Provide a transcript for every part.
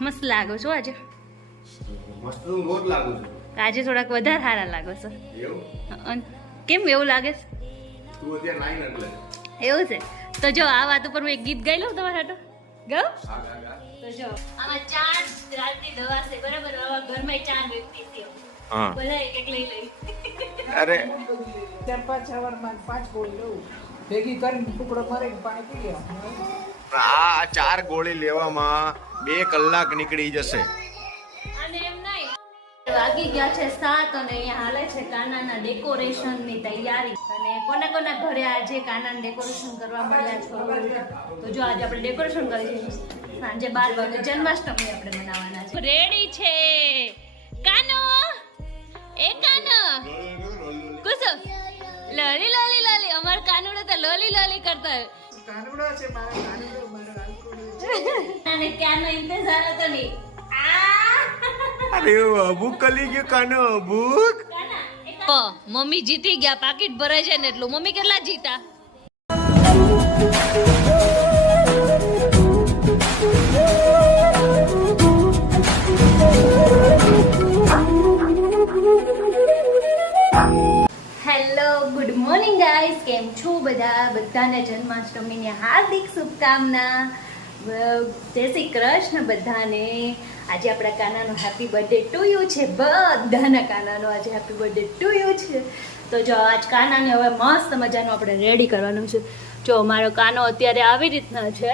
મસ્ત લાગો છો આજે. મસ્ત તો રોજ લાગુ છું. આજે થોડાક વધારે સારા લાગો છો. એવું? કેમ એવું લાગે છે? તું અત્યારે નાઈ એટલે. એવું છે તો જો આ વાત ઉપર હું એક ગીત ગાઈ લઉં તમારા હાટો. ગાઉં? હા ગા ગા. તો જો આમાં 4 રાતની દવા છે બરાબર. આવા ઘરમાં 4 વ્યક્તિ છે. હા. બધા એક એક લઈ લઈ. અરે 4-5 સવારમાં 5 ગોળી લઉં ભેગી કરીને ટુકડો મારીને પાણી પી લેવાનું. આ 4 ગોળી લેવામાં 2 કલાક નીકળી જશે. અને એમ નહીં વાગી ગયા છે 7 અને અહીંયા હાલે છે કાનાના ડેકોરેશનની તૈયારી. અને કોના કોના ઘરે આજે કાનાનું ડેકોરેશન કરવા મળ્યા છો? તો જો આજે આપણે ડેકોરેશન કરીએ સાંજે 12 વાગે જન્માષ્ટમી આપણે મનાવવાના છે. રેડી છે કાનો. એ કાનો કુસો લોલી લોલી લોલી. અમાર કાનુડો તો લોલી લોલી કરતો હોય. કાનુડો છે મારા કાનુડો મારો કાનુડો. અને ક્યાંનો ઇંતજાર હતો નહીં. અરે ભૂખ કલી ગયો કાનો ભૂખ. મમ્મી જીતી ગયા. પાકીટ ભરાય છે ને એટલું. મમ્મી કેટલા જીતા? Hello good morning guys. કેમ છો બધાને જન્માષ્ટમીની હાર્દિક શુભકામના. જય શ્રી કૃષ્ણ બધાને. આજે આપણા કાનાનો હેપી બર્થડે ટુ યુ છે. બધાના કાનાનો આજે હેપી બર્થડે ટુ યુ છે. તો જો આજ કાનાને હવે મસ્ત મજાનું આપણે રેડી કરવાનું છે. જો મારો કાનો અત્યારે આવી રીતના છે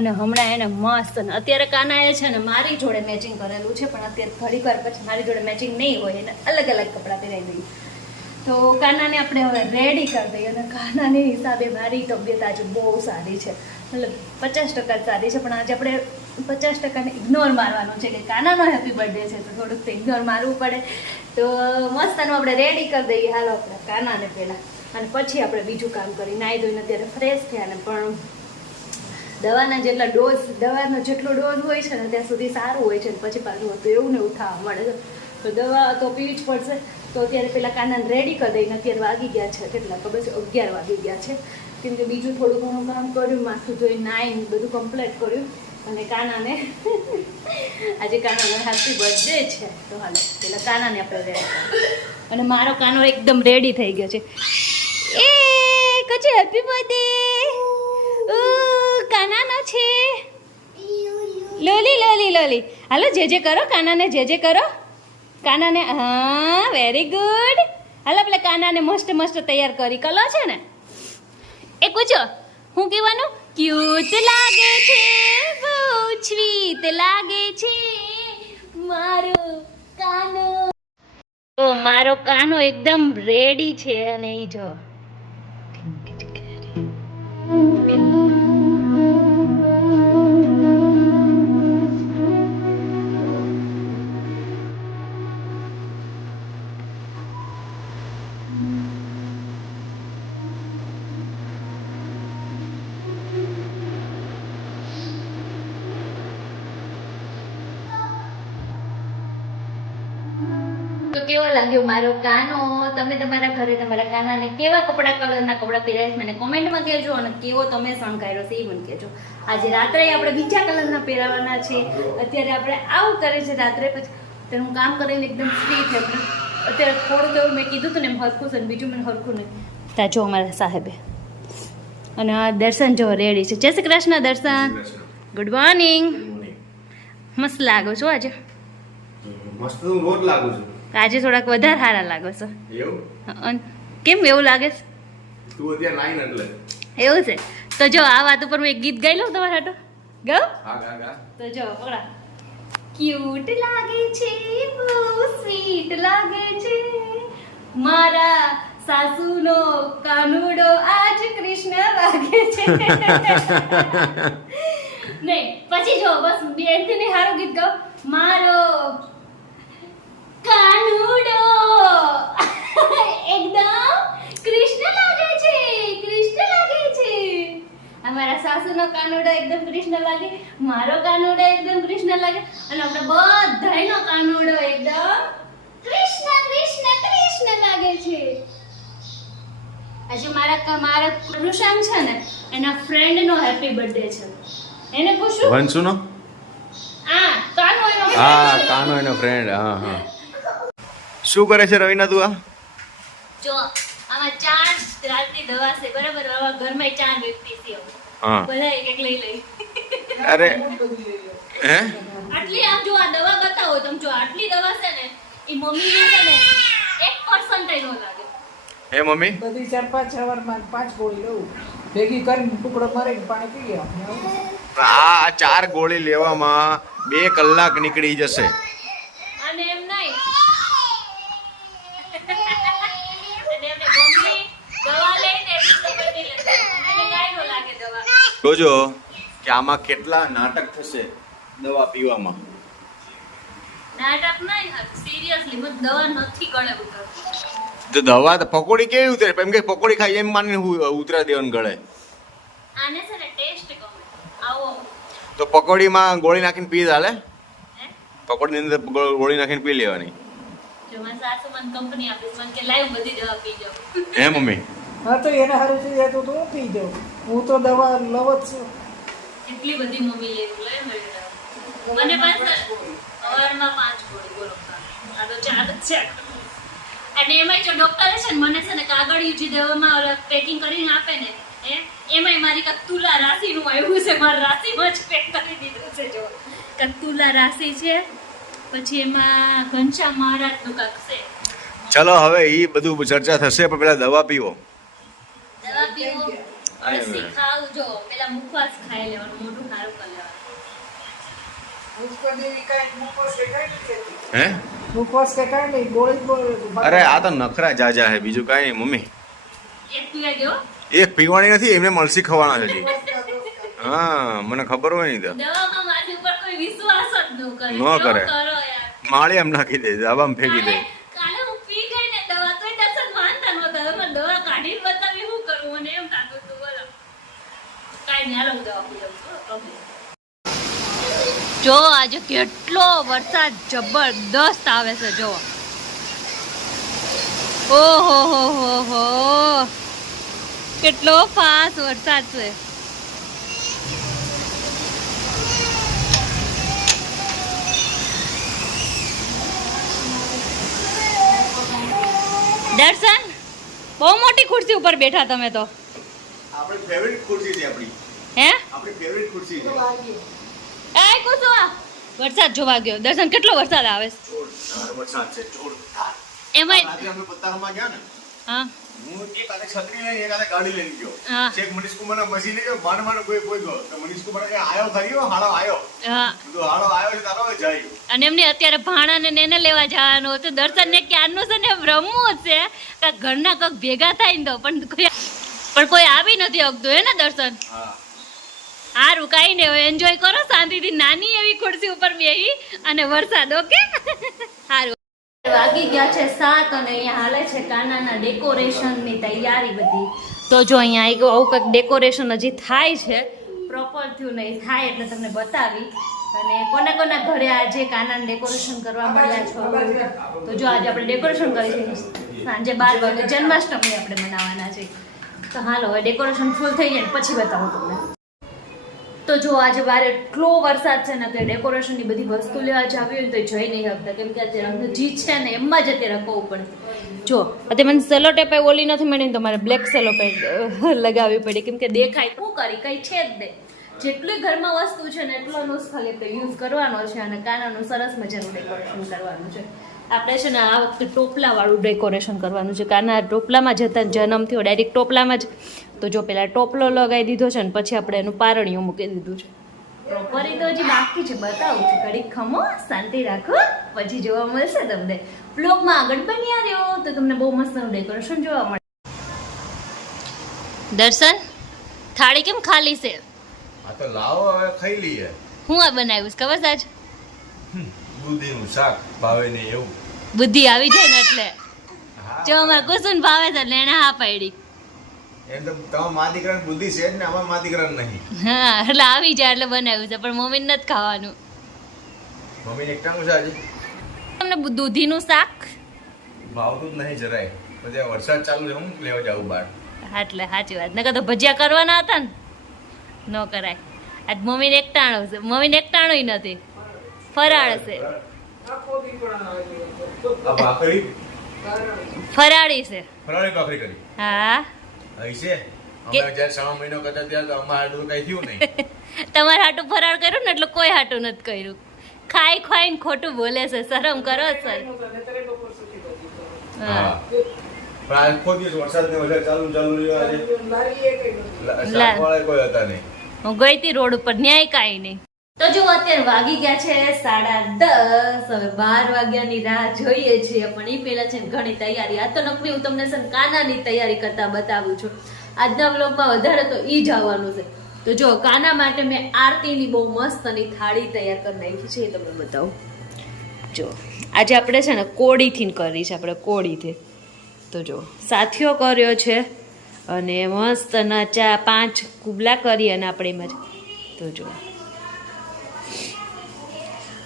અને હમણાં એને મસ્ત અત્યારે કાનાએ છે ને મારી જોડે મેચિંગ કરેલું છે. પણ અત્યારે ઘડીક વાર પછી મારી જોડે મેચિંગ નહીં હોય એને અલગ અલગ કપડાં પહેરાવી દઈએ. તો કાનાને આપણે હવે રેડી કરી દઈએ. અને કાનાની હિસાબે મારી તબિયત આજે બહુ સારી છે. મતલબ 50% સારી છે. પણ આજે આપણે 50%ને ઇગ્નોર મારવાનું છે કે કાનાનો હેપી બર્થડે છે તો થોડુંક તો ઇગ્નોર મારવું પડે. તો મસ્તનું આપણે રેડી કરી દઈએ. હાલો આપણે કાનાને પહેલાં અને પછી આપણે બીજું કામ કરી નાહી ધોઈને અત્યારે ફ્રેશ થયા ને. પણ દવાના જેટલા ડોઝ દવાનો જેટલો ડોઝ હોય છે ને ત્યાં સુધી સારું હોય છે. પછી પાછું હતું એવું ને એવું થવા મળે છે. તો દવા તો પીવી જ પડશે. તો અત્યારે પેલા કાનાને રેડી કરી દઈને અત્યારે વાગી ગયા છે કેટલા ખબર છે 11 વાગી ગયા છે. કેમ કે બીજું થોડું ઘણું કામ કર્યું. માથું ધોઈ નાઈને બધું કમ્પ્લીટ કર્યું. અને કાનાને આજે કાનાનો હેપી બર્થડે છે તો હાલો પેલા કાનાને આપણે રેડી કરીએ. અને મારો કાનો એકદમ રેડી થઈ ગયો છે. એ કચે હેપી બર્થડે કાનાનો છે. લોલી લોલી લોલી. હાલો જે કરો કાનાને જે કરો કાનાને. હા વેરી ગુડ. હાલો પેલા કાનાને મસ્ત મસ્ત તૈયાર કરી કલો છે ને. એ પૂછો હું કહેવાનું ક્યુટ લાગે છે બહુ સ્વીટ લાગે છે મારો કાનો. તો મારો કાનો એકદમ રેડી છે. અને એ જો તો કેવો લાગ્યો મારો કાનો? તમે તમારા ઘરે તમારા કાનાને કેવા કલરના કપડાં પહેરાય મને કોમેન્ટમાં કહેજો. અને કેવો તમે શણગાર્યો છે એ મને કહેજો. આજે રાત્રે આપણે બીજા કલરના પહેરાવાના છે. અત્યારે આપણે આવું કરે છે રાત્રે. પછી તેનું કામ કરીને એકદમ ફ્રી છે. અત્યારે થોડુંક એવું મેં કીધું હતું ને એમ હરખું છે ને બીજું મને હરખું નહીં. ત્યાં જો અમારા સાહેબે. અને આ દર્શન જો રેડી છે. જય શ્રી કૃષ્ણ દર્શન. Good morning. મસ્ત લાગો છો આજે. મસ્ત તો રોજ લાગુ છું. આજે થોડાક વધારે સારા લાગો છો. એવું? કેમ એવું લાગે છે? તું અત્યારે નાઈ એટલે. એવું છે તો જો આ વાત ઉપર હું એક ગીત ગાઈ લઉં તમારા હાટો. ગાઉં? હા ગા ગા. તો જો પકડા. ક્યુટ લાગે છે બહુ સ્વીટ લાગે છે મારા સાસુનો કાનુડો આજ કૃષ્ણ લાગે છે. નહીં પછી જો બસ બેનથી હારું ગીત ગાઓ. મારો કાનુડો એકદમ કૃષ્ણ લાગે છે કૃષ્ણ લાગે છે. અમારા સાસુનો કાનુડો એકદમ કૃષ્ણ લાગે. મારો કાનુડો એકદમ કૃષ્ણ લાગે. અને આપણે બધાયનો કાનુડો એકદમ કૃષ્ણ કૃષ્ણ કૃષ્ણ લાગે છે. આજે મારા કૃષાંગ છે ને એના ફ્રેન્ડનો હેપી બર્થડે છે. એને પૂછું વંશુનો આ હા કાનો એનો ફ્રેન્ડ હા હા શું કરે છે રવિના તું આ જો આમાં 4 રાતની દવા છે બરાબર આવા ઘરમાં 4 વ્યક્તિ છે હા બધા એક એક લઈ લઈ અરે હે આટલી આમ જો આ દવા બતાવો તમે જો આટલી દવા છે ને એ મમ્મીને છે ને 1% નો લાગે હે મમ્મી બધી 4-5 સવારમાં 5 ગોળી લઉં ભેગી કરીને ટુકડો મારીને પાણી પી ગયા આ 4 ગોળી લેવામાં 2 કલાક નીકળી જશે અને એમ નહીં અને એમને મમ્મી દવા લઈને એટલી ખબર નહીં લેતી એને કાંઈ ન લાગે દવા જોજો કે આમાં કેટલા નાટક થશે દવા પીવામાં નાટક નહીં સિરિયસલી મને દવા નથી ગળે ઉતરતી તો દવા તો પકોડી કેવી ઉતરે એમ કે પકોડી ખાઈ એમ માની ઉતરા દેવાનું ગળે આને છે ને ટેસ્ટ ગમે આવો તો પકોડીમાં ગોળી નાખીને પી ચાલે હે પકોડીની અંદર ગોળી નાખીને પી લેવાની જો મારી સાસુ મને કંપની આપી મને કે લાવ બધી દવા પી જાવ હે મમ્મી હા તો એને સારું થઈ જાય તો હું પી જાઉં હું તો દવા લવ જ છું એટલી બધી મમ્મી લે મને પાછા સવારમાં 5 ગોળી બોલો આ તો 4 જ છે અને એમાંય જો ડોક્ટર છે ને મને છે ને કાગળિયું જે દવામાં ઓલા પેકિંગ કરીને આપે ને એમાંય મારી કાંક તુલા રાશિનું આવ્યું છે મારા રાશિમાં જ પેક કરી દીધું છે જો કાંક તુલા રાશિ છે પછી એમાં ઘનશ્યામ મહારાજનું કાંક છે ચલો હવે એ બધું ચર્ચા થશે પણ પેલા દવા પીવો દવા પીવો અળસી ખાવ જો પેલા મુખવાસ ખાઈ લેવાનું મોઢું સારું કરી લેવાનું પુષ્પદેવી કાંઈ મુખવાસ કે કાંઈ નથી કહેતી. હે મુખવાસ કે કાંઈ નહીં ગોળી અરે આ તો નખરા જાજા હે બીજું કાંઈ નહીં મમ્મી એક પીવા ગયો એક પીવાની નથી એમને મલસી ખવાના છે હજી. હા મને ખબર હોય નહીં તો દવામાં મારી ઉપર કોઈ વિશ્વાસ જ ન કરે ન કેવું કરે. કરો યાર માળી એમ નાખી દે આબામ ફેંકી દે કાલે હું પી ગઈ ને દવા તોય દર્શન માનતા નહોતા હવે મને દવા કાઢીને બતાવી શું કરું મને એમ થતું હતું બોલો કાંઈ નહીં હાલો હું દવા પી લઉં છું problem. જો આજે કેટલો વરસાદ જબરદસ્ત આવે છે જો ઓહો હો કેટલો ફાસ્ટ વરસાદ છે દર્શન બહુ મોટી ખુરશી ઉપર બેઠા તમે તો આપણી ફેવરિટ ખુરશી છે આપણી હે આપણી ફેવરિટ ખુરશી છે એ કુસુમા વરસાદ જોવા ગયો દર્શન કેટલો વરસાદ આવે છે જોરદાર વરસાદ છે જોરદાર એમાંય રાત્રે અમે પત્તામાં ગયા ને હા હું એક હાથે છત્રી લઈને એક હાથે ગાડી લઈને ગયો હા. છેક મનીષ કુમારના મશીને ગયો માનો કોઈ ગયો તો મનીષ કુમાર કે આયો ખરી હાળો આયો હા કીધું હાળો આયો છે તારો હવે જાય અને એમને અત્યારે ભાણાને ને એને લેવા જવાનું હતું દર્શનને ક્યારનું છે ને રમવું છે કાંઈક ઘરના કાંઈક ભેગા થાય ને તો પણ કોઈ આવી નથી શકતું હે ને દર્શન હા સારું કાંઈ નહીં હવે એન્જોય કરો શાંતિથી નાની એવી ખુરશી ઉપર બેહી અને વરસાદ ઓકે સારું વાગી ગયા છે 7 અને અહીંયા હાલે છે કાનાના ડેકોરેશનની તૈયારી બધી તો જો અહીંયા આવું કંઈક ડેકોરેશન હજી થાય છે પ્રોપર થયું નહીં થાય એટલે તમને બતાવી અને કોના કોના ઘરે આજે કાનાનું ડેકોરેશન કરવા મળ્યા છો તો જો આજે આપણે ડેકોરેશન કરીશું સાંજે 12 વાગે જન્માષ્ટમી આપણે મનાવવાના છે તો હાલો હવે ડેકોરેશન ફૂલ થઈ જાય ને પછી બતાવું તમને તો જો આજે બાર એટલો વરસાદ છે ને કે ડેકોરેશનની બધી વસ્તુ લેવા જાવી હોય તો જઈ નહીં શકતા કેમ કે અત્યારે જી છે ને એમાં જ અત્યારે રખવું પડે જો અત્યારે મને સેલો ટેપ ઓલી નથી મળી તો મારે બ્લેક સેલો ટેપ લગાવવી પડી કેમ કે દેખાય શું કરી કંઈ છે જ નહીં જેટલી ઘરમાં વસ્તુ છે ને એટલોનું જ ખાલી આપણે યુઝ કરવાનો છે અને કાનાનું સરસ મજાનું ડેકોરેશન કરવાનું છે આપણે છે ને આ વખતે ટોપલાવાળું ડેકોરેશન કરવાનું છે કાના ટોપલામાં જતા જન્મ થયો ડાયરેક્ટ ટોપલામાં જ તો જો પેલા ટોપલો લગાવી દીધો છે ને પછી આપણે એનું પારણિયું મૂકી દીધું છે પ્રોપરી તો હજી બાકી છે બતાવું છું ઘડીક ખમો શાંતિ રાખો પછી જોવા મળશે તમને બ્લોગમાં આગળ બન્યા રહ્યો તો તમને બહુ મસ્તનું ડેકોરેશન જોવા મળે દર્શન થાળી કેમ ખાલી છે આ તો લાવો હવે ખાઈ લઈએ હું આ બનાવ્યું છે ખબર છે આજ દૂધીનું શાક ભાવે ને એવું બુદ્ધિ આવી જાય ને એટલે જો અમારે કુસુન ભાવે છે એટલે એને હા પાડી એમ તો તમારા મા દીકરાની બુદ્ધિ છે જ ને અમારા મા દીકરાને નહીં હા એટલે આવી જાય એટલે બનાવ્યું છે પણ મમ્મીને નથી ખાવાનું મમ્મીને એકટાનું છે આજે તમને દૂધીનું શાક ભાવતું જ નહીં જરાય પછી આ વરસાદ ચાલુ છે હું લેવા જાઉં બહાર એટલે સાચી વાત નકર તો ભજીયા કરવાના હતા ને ન કરાય આજ મમ્મીને એકટાણું છે મમ્મીને એકટાણું નથી ફરાળ છે, આખો દી પણ આવે છે. આ ભાખરી ફરાળી છે. ફરાળી ભાખરી કરી હા અહીં છે. અમે જ્યારે 6 મહિનો કરતા ત્યારે તો અમારે આટલું કઈ થયું નહીં. તમારે હાટું ફરાળ કર્યું ને એટલે કોઈ હાટું નથી કર્યું. ખાઈ ખાઈને ખોટું બોલે છે, શરમ કરો સર. ત્યારે બપોર સુધી બધી તો. હા પણ આખો દિવસ વરસાદ ને વધારે ચાલુ રહ્યો આજે. લારી એ કઈ નથી. શાકવાળા કોઈ હતા નહીં. હું ગઈ હતી રોડ ઉપર, ન્યાય કાંઈ નહીં. તો જો અત્યારે વાગી ગયા છે 10:30. હવે 12 વાગ્યાની રાહ જોઈએ છીએ, પણ એ પહેલા છે ને ઘણી તૈયારી. આ તો નકરી હું તમને છે ને કાનાની તૈયારી કરતા બતાવું છું. આજના વ્લોગમાં વધારે તો ઈ જ આવવાનું છે. તો જો કાના માટે મેં આરતીની બહુ મસ્ત અને થાળી તૈયાર કરી નાખી છે, એ તમને બતાવું. જો આજે આપણે છે ને કોળીથી કરી છે, આપણે કોળીથી. તો જો સાથીઓ કર્યો છે અને મસ્ત ના 5 કુબલા કરી અને આપણે એમાં જ તો જો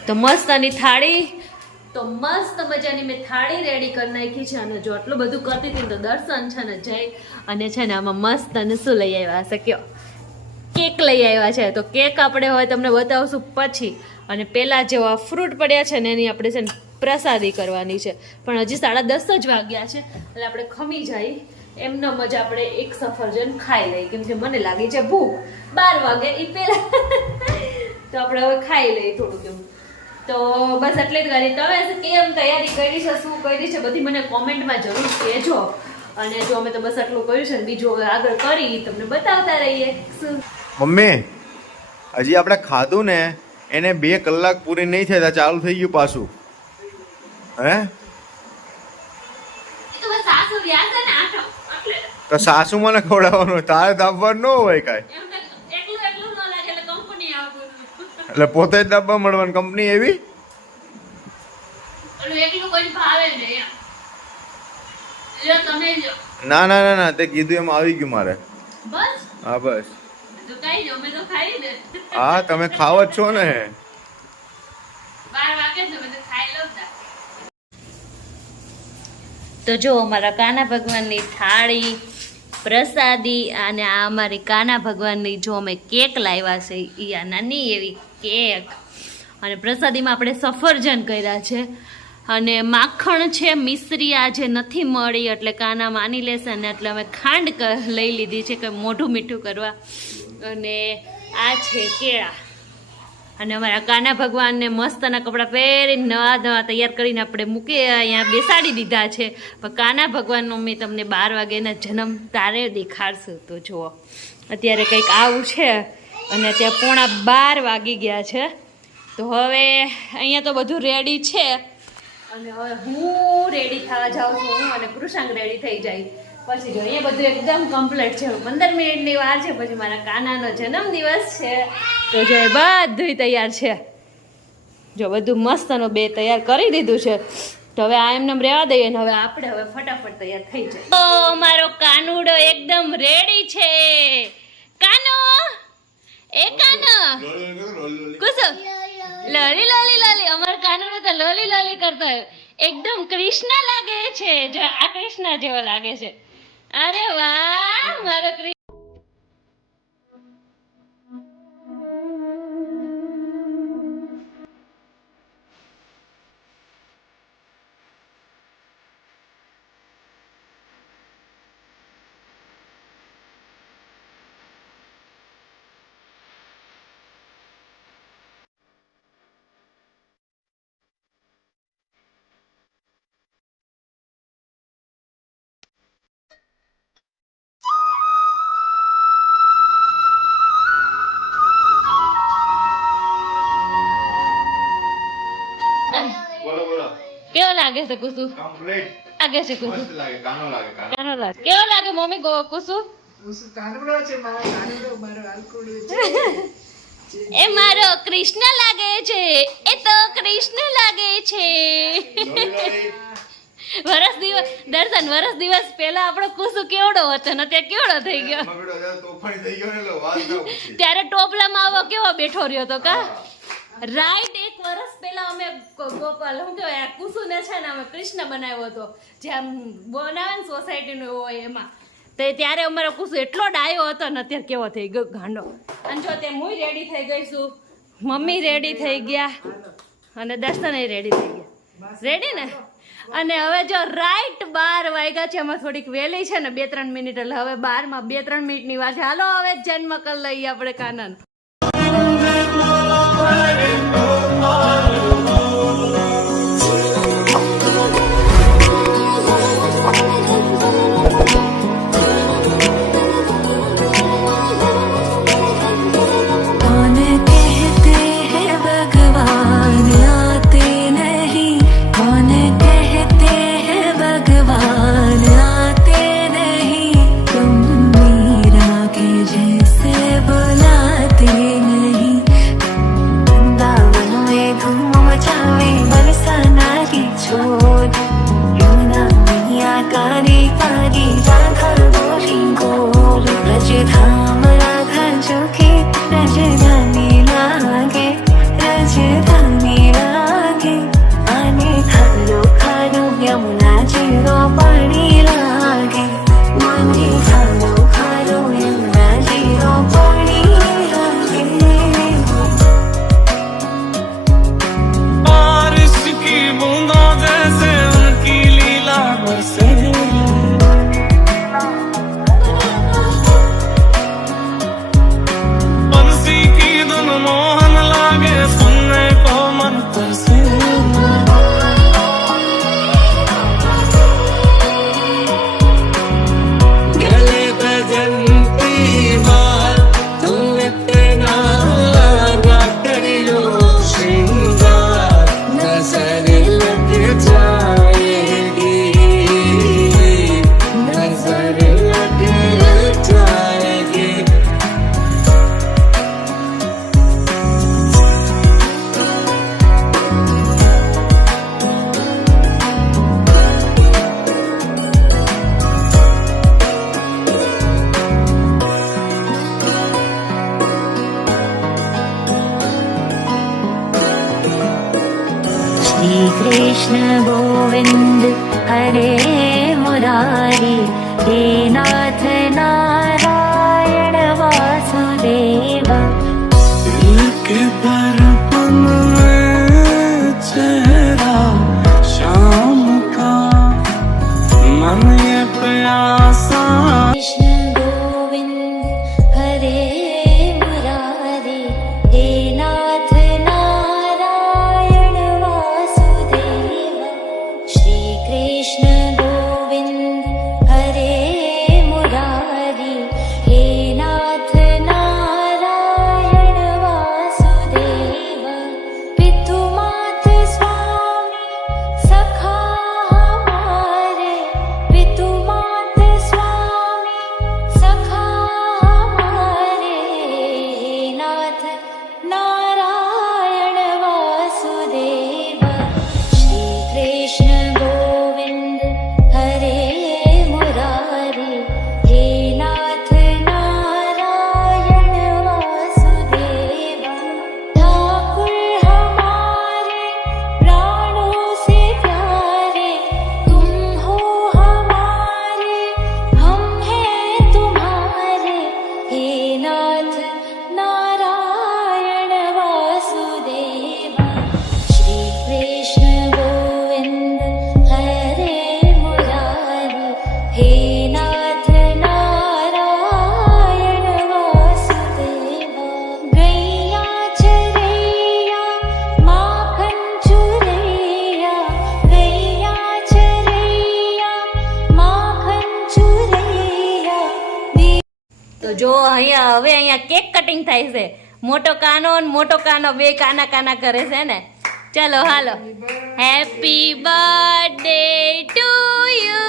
તો મસ્ત આની થાળી, તો મસ્ત મજાની મેં થાળી રેડી કરી નાખી છે. અને જો આટલું બધું કરતી હતી તો દર્શન છે ને જઈ અને છે ને આમાં મસ્ત અને શું લઈ આવ્યા હશે કયો, કેક લઈ આવ્યા છે. તો કેક આપણે હવે તમને બતાવશું પછી. અને પેલા જેવા ફ્રૂટ પડ્યા છે ને એની આપણે છે ને પ્રસાદી કરવાની છે, પણ હજી 10:30 જ વાગ્યા છે એટલે આપણે ખમી જાય એમનો મજા આપણે એક સફરજન ખાઈ લઈએ, કેમ કે મને લાગી છે ભૂખ 12 વાગે એ પેલા તો આપણે હવે ખાઈ લઈએ થોડુંક એમ. તો બસ એટલે જ કરી. તમે કેમ તૈયારી કરી છે, શું કરી છે, બધી મને કોમેન્ટમાં જરૂર કહેજો. અને જો અમે તો બસ આટલું કર્યું છે ને બીજું હવે આગળ કરી તમને બતાવતા રહીએ. શું મમ્મી હજી આપણે ખાધું ને એને 2 કલાક પૂરી નહીં થયા ચાલુ થઈ ગયું પાછું. હે એ તો બસ સાસુ વ્યા છે ને આઠો એટલે તો સાસુ મને ખવડાવવાનું, તારે દાબવાનું ન હોય કાંઈ. એમ તો એકલું એકલું ન લાગે એટલે કંપની આવું એટલે પોતે જ દાબવા મળવાની કંપની એવી. એટલે એકલું કોઈ ભાવે ને એમ. લ્યો તમે લ્યો ના ના ના ના તે કીધું એમ આવી ગયું મારે. બસ હા બસ. તો કઈ જો મેં તો ખાઈ ને હા તમે ખાવ જ છો ને. 12 વાગે તો મેં તો ખાઈ લઉં તા. તો જો અમારા કાના ભગવાનની થાળી, પ્રસાદી અને આ અમારી કાના ભગવાનની જો અમે કેક લાવ્યા છે, એ આ નાની એવી કેક. અને પ્રસાદીમાં આપણે સફરજન કર્યા છે અને માખણ છે. મિશ્રી આજે નથી મળી એટલે કાના માની લેશે ને એટલે અમે ખાંડ લઈ લીધી છે કે મોઢું મીઠું કરવા. અને આ છે કેળા. અને અમારા કાના ભગવાનને મસ્તના કપડાં પહેરીને નવા તૈયાર કરીને આપણે મૂકી અહીંયા બેસાડી દીધા છે. પણ કાના ભગવાનનો મેં તમને 12 વાગ્યાના જન્મ તારે દેખાડશું. તો જુઓ અત્યારે કંઈક આવું છે અને ત્યાં 11:45 વાગી ગયા છે. તો હવે અહીંયા તો બધું રેડી છે અને હવે હું રેડી થવા જાઉં છું અને કૃષાંક રેડી થઈ જાય પછી જો અહીંયા બધું એકદમ કમ્પ્લીટ છે. 15 મિનિટની વાર છે પછી મારા કાનાનો જન્મદિવસ છે. તો જો એ બધું તૈયાર છે. જો બધું મસ્તનો 2 તૈયાર કરી દીધું છે. તો હવે આ એમને રહેવા દઈએ ને હવે આપણે હવે ફટાફટ તૈયાર થઈ જાય. તો મારો કાનુડો એકદમ રેડી છે. કાનો એ કાનો કુસુ લોલી લોલી લોલી. અમારો કાનુડો તો લોલી લોલી કરતો હોય. એકદમ કૃષ્ણ લાગે છે. જો આ કૃષ્ણ જેવો લાગે છે. અરે વાહ મારો કૃષ્ણ. કેવો લાગે છે કુસુ? કમ્પ્લીટ લાગે છે કુસુ? મસ્ત લાગે. કાનો લાગે કાનો. કાનો લાગે. કેવો લાગે મમ્મી કુસુ? કાનુડો છે મારો, કાનુડો મારો આલકુડો છે. એ મારો કૃષ્ણ લાગે છે. એ તો કૃષ્ણ લાગે છે. વરસ દિવસ પહેલા આપણો કુસુ કેવડો હતો ને અત્યારે કેવડો થઈ ગયો. તોફાની થઈ ગયો ને એટલે વાત ના પૂછે. ત્યારે ટોપલામાં આવો કેવો બેઠો રહ્યો તો કા રાઈટ. 1 વર્ષ પહેલા અમે ગોપાલ શું કહેવાય આ કુસુને છે ને અમે કૃષ્ણ બનાવ્યો હતો, જે આમ બનાવે ને સોસાયટીનો હોય એમાં. તો ત્યારે અમારો કુસુ એટલો ડાયો હતો ને અત્યારે કેવો થઈ ગયો ગાંડો. અને જો તે હું રેડી થઈ ગઈ છું, મમ્મી રેડી થઈ ગયા અને દર્શન રેડી થઈ ગયા. રેડી ને? અને હવે જો રાઈટ 12 વાગ્યા છે. એમાં થોડીક વહેલી છે ને 2-3 મિનિટ, એટલે હવે 12 માં 2-3 મિનિટની વાર છે. હાલો હવે જન્મ કરી લઈએ આપણે કાનન. कृष्ण गोविंद हरे मुरारी हे नाथ नारायण वासुदेव. एक दर्पण में चेहरा शाम का मन ये प्यासा. कृष्ण गोविंद हरे मुरारी हे नाथ नारायण वासुदेव. श्री कृष्ण गोविंद हरे मुरारी हे नाथ नारायण वासुदेव. पितु मात स्वामी सखा हमारे. पितु मात स्वामी सखा हमारे. नाथ नारायण वासुदेव. श्री कृष्ण गोविंद हरे मुरारी हे नाथ नारायण वासुदेव. ठाकुर हमारे प्राणों से प्यारे. तुम हो हमारे हम हैं तुम्हारे. हे नाथ नारायण वासुदेव. श्री कृष्ण गोविंद हरे मुरारी हे नाथ नारायण वासुदेव. गैया चरैया माखन चुरैया. गैया चरैया माखन चुरैया. તો જો અહીંયા કેક કટિંગ થાય છે. મોટો કાનો ને મોટો કાનો બે કાના કાના કરે છે ને. ચલો હાલો. Happy birthday to you.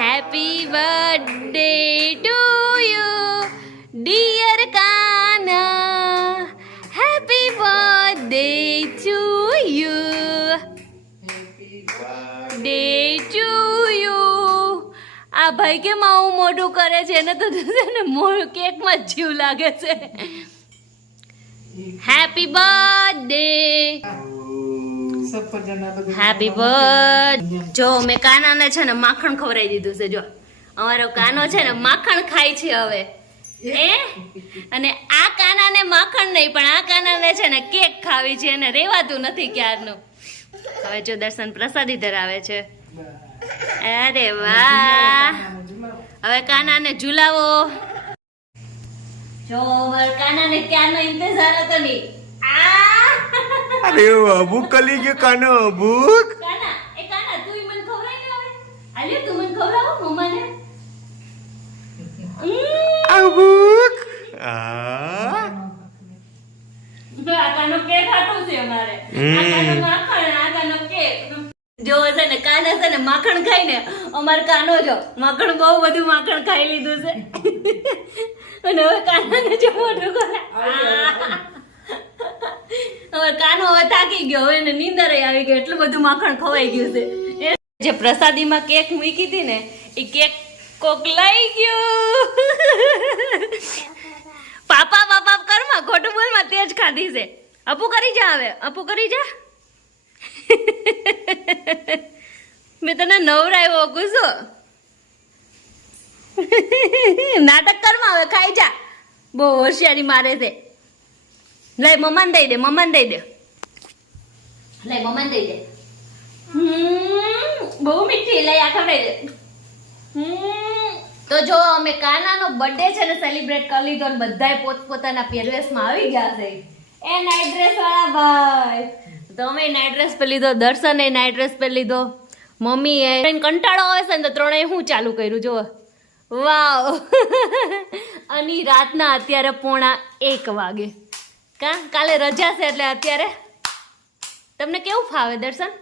Happy birthday to you dear Kana. Happy birthday to you. Day to you. આ ભાઈ કેમ આવું મોઢું કરે છે? એને તો છે ને કેકમાં જ જીવ લાગે છે. Happy birthday. Happy birthday. જો મેં કાનાને છે ને માખણ ખવડાવી દીધું છે. જો અમારો કાનો છે ને માખણ ખાય છે હવે. એ અને આ કાનાને માખણ નહીં પણ આ કાનાને છે ને કેક ખાવી છે અને રેવાતું નથી ક્યારનું. હવે જો દર્શન પ્રસાદી ધરાવે છે. અરે વાહ, હવે કાનાને ઝુલાવો. જો મારા કાનાને ક્યારનો ઇંતજાર હતો નહીં. અરે અબુક કલી ગયો કાનો અબુક. કાના તું મને ખવડાવી ને હવે. આલ્યો તું મને ખવડાવો મમ્માને. અબુક આ આકાનો કેક ખાતો છે અમારે. આકાનો માખણ, આકાનો કેક. જો છે ને કાના છે ને માખણ ખાઈને અમાર કાનો જો માખણ બહુ બધું માખણ ખાઈ લીધું છે અને હવે કાનાને જો મોટું કરે. હવે કાનો હવે થાકી ગયો, હવે એને નીંદર આવી ગઈ, એટલું બધું માખણ ખવાઈ ગયું છે. જે પ્રસાદીમાં કેક મૂકી હતી ને એ કેક કોક લઈ ગયું. પાપા બાપા કરમાં ખોટું બોલમાં તેજ ખાધી છે. અપુ કરી જા, હવે અપુ કરી જા. મેં તને નવરાયો ગુસ્સો. નાટક કરમાં હવે ખાઈ જા. બહુ હોશિયારી મારે છે. લઈ મમ્માને દઈ દે, મમ્માને દઈ દે, લઈ મમ્માને દઈ દે. બહુ મીઠી, લઈ આ ખવડાવી દે. તો જો અમે કાનાનો બર્થડે છે ને સેલિબ્રેટ કરી લીધો અને બધાય પોતપોતાના પહેરવેશમાં આવી ગયા છે. એ નાઇટ ડ્રેસ વાળા ભાઈ તો અમે નાઇટ ડ્રેસ પહેરી લીધો, દર્શને નાઇટ ડ્રેસ પહેરી લીધો, મમ્મીએ કંટાળો આવે છે ને તો ત્રણેય હું ચાલુ કર્યું જો. વાવ. અને રાતના અત્યારે 1:45 વાગે. કાલે રજા છે એટલે અત્યારે તમને કેવું ફાવે દર્શન?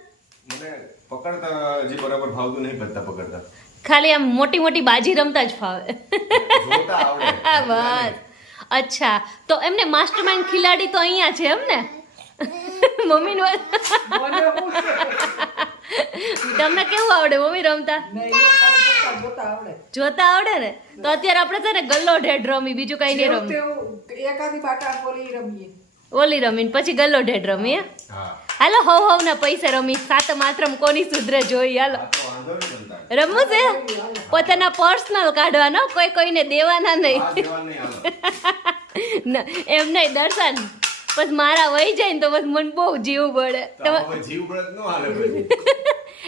મને પકડતા હજી બરાબર ફાવતું નહીં, બધા પકડતા ખાલી આમ મોટી મોટી બાજી રમતા જ ફાવે. જોતા આવડે. બસ. અચ્છા, તો એમને માસ્ટરમાઇન્ડ ખિલાડી તો અહીંયા છે એમ ને? મમ્મીનો તમને કેવું આવડે મમ્મી રમતા? જોતા આવડે ને? તો અત્યારે આપણે છે ને ગલ્લો ઢેઢ રમી, બીજું કઈ નહીં રમી. એકાદી બાટા બોલી રમીએ. ઓલી રમીને પછી ગલ્લો ઢેઢ રમીએ. હા હાલો હવ ના પૈસે રમી. સાતમ આઠમ કોની સુધરે જોઈ. હાલો આ તો વાંધો નહીં બનતા. રમવું છે, પોતાના પર્સનલ કાઢવાનો, કોઈ કોઈને દેવાના નહીં. આ દેવા નહીં હાલો. એમ નહીં દર્શન, બસ મારા વહી જાય ને તો બસ મને બહુ જીવ પડે. તો હવે જીવ બળદ ન હાલે પછી.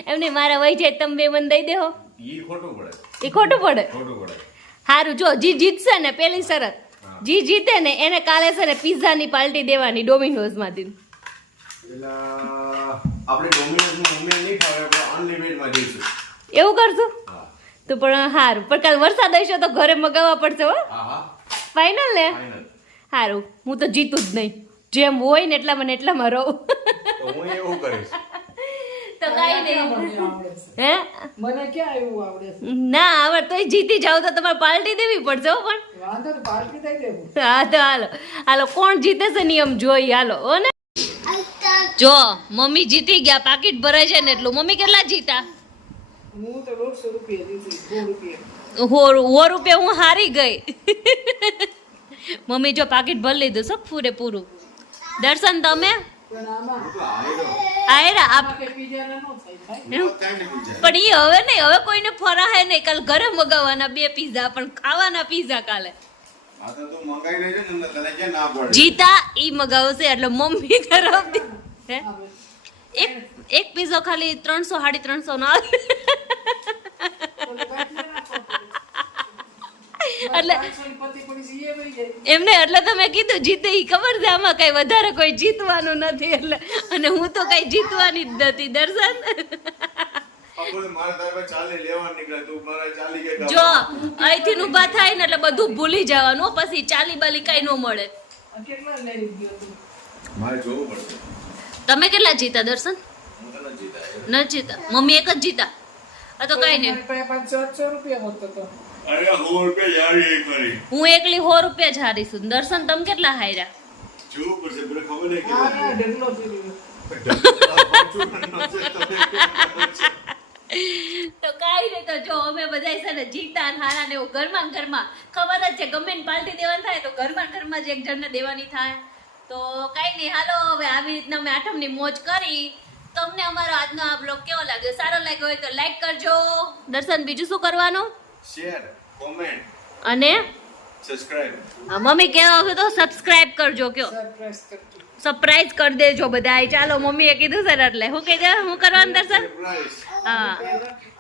એમ નહીં મારા વહી જાય તમે બે મને દઈ દેહો. ઈ ખોટું પડે. એ ખોટું પડે. ખોટું પડે. સારું જો જી જીતશે ને પેલી શરત, જી જીતે ને એને કાલે છે ને પિઝાની પાર્ટી દેવાની ડોમિનોઝ માંથી. પેલા આપણે ડોમિનોઝ નું મમ્મી નહીં ખાવે, આપણે અનલિમિટેડ માં જઈશું. એવું કરશું હા તો પણ સારું, પણ કાલ વરસાદ હશે તો ઘરે મગાવવા પડશે હો. હા હા ફાઇનલ ને? ફાઇનલ. સારું, હું તો જીતું જ નહીં, જેમ હોય ને એટલા મને એટલામાં રહું. તો હું એવું કરીશ. તો કઈ નહીં. હે મને ક્યાં એવું આવડે છે? ના આવડ તોય જીતી જાવ તો તમારે પાર્ટી દેવી પડશે હો. પણ વાંધો ને પાર્ટી દઈ દેવું. હા તો હાલો હાલો કોણ જીતે છે નિયમ જોઈ. હાલો હો ને. જો મમ્મી જીતી ગયા, પાકીટ ભરાય છે ને એટલું. મમ્મી કેટલા જીતા? હું તો 150 રૂપિયા દીધી, 100 રૂપિયા. 100 રૂપિયા હું હારી ગઈ. મમ્મી જો પાકીટ ભરી લીધું સબ પૂરેપૂરું. દર્શન તમે પણ આમાં આયરા આપ કે બીજાને ન થાય થાય. પણ ઈ હવે નહીં, હવે કોઈને ફરાહે નહીં. કાલ ઘરે મગાવવાના 2 પિઝા, પણ ખાવાના પિઝા કાલે. આ તો તું મંગાઈ લેજે ને, તને ક્યાં ના પડે. જીતા ઈ મગાવશે એટલે મમ્મી તરફથી હે એક પિઝા ખાલી 300 350 નો આવે. એટલે પતિ પડી છે એ વહી જાય. એમને એટલે તો મેં કીધું જીતે ઈ ખબર છે, આમાં કઈ વધારે કોઈ જીતવાનું નથી એટલે. અને હું તો કઈ જીતવાની જ નથી દર્શન. અબુલ મારા તારે ચાલી લેવા નીકળે, તું મારા ચાલી કે જો અહીંથી ઊભા થાય ને એટલે બધું ભૂલી જવાનું, પછી ચાલી બાલી કઈ ન મળે. આ કેટલા લઈ ગયો તું? મારે જોવું પડશે. તમે કેટલા જીતા દર્શન? હું તો ન જીતા. ન જીતા, મમ્મી એક જ જીતા. આ તો કઈ નહીં, મારી પાસે 500 રૂપિયા હોતો તો. અરે 100 રૂપિયા યારી એક કરી. હું એકલી 100 રૂપિયા જ હારીશું. દર્શન તમે કેટલા હાર્યા? જોવું પડશે, મને ખબર નહીં આ કે ના ઢગલો ફેરવ્યો. તો કઈ નહીં, તો જો અમે બધા છે ને જીતા અને હારા ને એવું ઘરમાં ને ઘરમાં ખબર જ છે. ગમે ને પાર્ટી દેવાની થાય તો ઘરમાં ને ઘરમાં જ એક જણને દેવાની થાય. તો કઈ નહીં, હાલો હવે આવી રીતના અમે આઠમની મોજ કરી. તમને અમારો આજનો આ બ્લોગ કેવો લાગ્યો? સારો લાગ્યો હોય તો લાઈક કરજો. દર્શન બીજું શું કરવાનું? શેર, કોમેન્ટ અને સબસ્ક્રાઇબ. મમ્મી કેવો તો સબસ્ક્રાઇબ કરજો કયો સરપ્રાઈઝ કરજો. સરપ્રાઈઝ કરી દેજો બધાય. ચાલો મમ્મીએ કીધું સર એટલે હું કહી દે હું કરવાનું દર્શન હા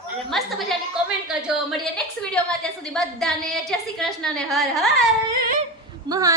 અને મસ્ત મજાની કોમેન્ટ કરજો. મળીએ નેક્સ્ટ વિડીયોમાં. ત્યાં સુધી બધાને જય શ્રી કૃષ્ણ ને હર હર મહા